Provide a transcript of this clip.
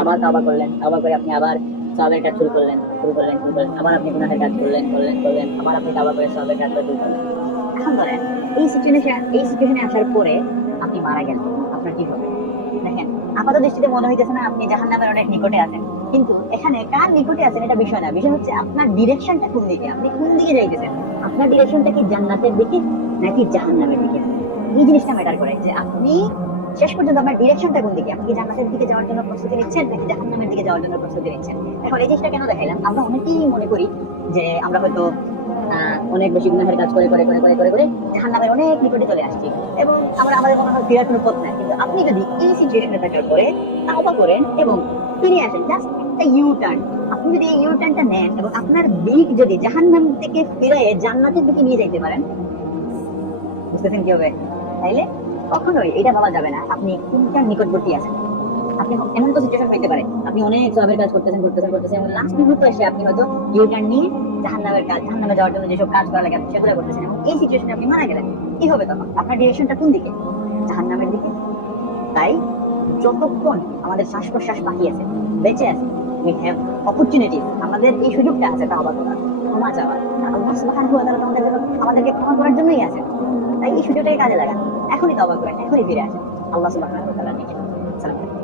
আবার করলেন, তাওবা আপনি আবার সবের কাজ করলেন, শুরু করলেন শুরু করলেন। আবার আপনি গুনাহের কাজ করলেন করলেন আবার আপনি তাওবা করে সবের কাজ শুরু এই সিচুয়েশনে এই সিচুয়েশনে আসার পরে আপনি মারা গেলেন। আপনার কি হবে? দেখেন আপাত দৃষ্টিতে মনে হইতেছে না আপনি জাহান্নামের অনেক নিকটে আছেন। কিন্তু এখানে কার নিকটে আছেন এটা বিষয় না। বিষয় হচ্ছে আপনার ডিরেকশনটা কোন দিকে? আপনি কোন দিকে যাইতেছেন? আপনার ডিরেকশনটা কি জান্নাতের দিকে নাকি জাহান্নামের দিকে? এই জিনিসটা ম্যাটার করে যে আপনি শেষ পর্যন্ত আপনার ডিরেকশনটা কোন দিকে? আপনি কি জান্নাতের দিকে যাওয়ার জন্য প্রস্তুতি নিচ্ছেন নাকি জাহান্নামের দিকে যাওয়ার জন্য প্রস্তুতি নিচ্ছেন? এখন এই জিনিসটা কেন দেখাইলাম? আমরা অনেকেই মনে করি যে আমরা হয়তো অনেক বেশি গুনাহের কাজ করে করে করে করে করে করে জাহান্নামের অনেক নিকটে চলে আসছি। এবং আমরা আমাদের মনে ফেরার কোনো পথ নাই। কিন্তু আপনি যদি এই সিচুয়েশনে থাকার পরে তাওবা করেন এবং ফিরে আসেন জাস্ট একটা ইউ টার্ন আপনি যদি এই ইউ টার্নটা নেন এবং আপনার দিক যদি জাহান্নাম থেকে ফিরে জান্নাতের দিকে নিয়ে যাইতে পারেন, বুঝতেছেন কি হবে? তাইলে কখনোই এটা ভাবা যাবে না। আপনি কোনটার নিকটবর্তী আছেন। আপনি এমন তো সিচুয়েশন হইতে পারে। আপনি অনেক সবের কাজ করতেছেন করতেছেন করতেছেন। এবং লাস্ট মুহূর্তে এসে আপনি হয়তো নিয়ে জাহান্নামের কাজ, জাহান্নামে যাওয়ার জন্য যেসব কাজ করা লাগে আপনি সেগুলো করতেছেন। এবং এই সিচুয়েশনে আপনি মারা গেলেন। কি হবে তখন? আপনার ডিরেকশনটা কোন দিকে? জাহান্নামের দিকে। তাই যতক্ষণ আমাদের শ্বাস প্রশ্বাস বাকি আছে, বেঁচে আছে উই হ্যাভ অপরচুনিটি আমাদের এই সুযোগটা আছে তাওবা করার। ক্ষমা চাওয়ার। আল্লাহ আমাদের আমাদেরকে ক্ষমা করার জন্যই আছে। তাই এই সুযোগটাকে কাজে লাগান। এখনই তওবা করেন, এখনই ফিরে আসেন। আল্লাহ নিকট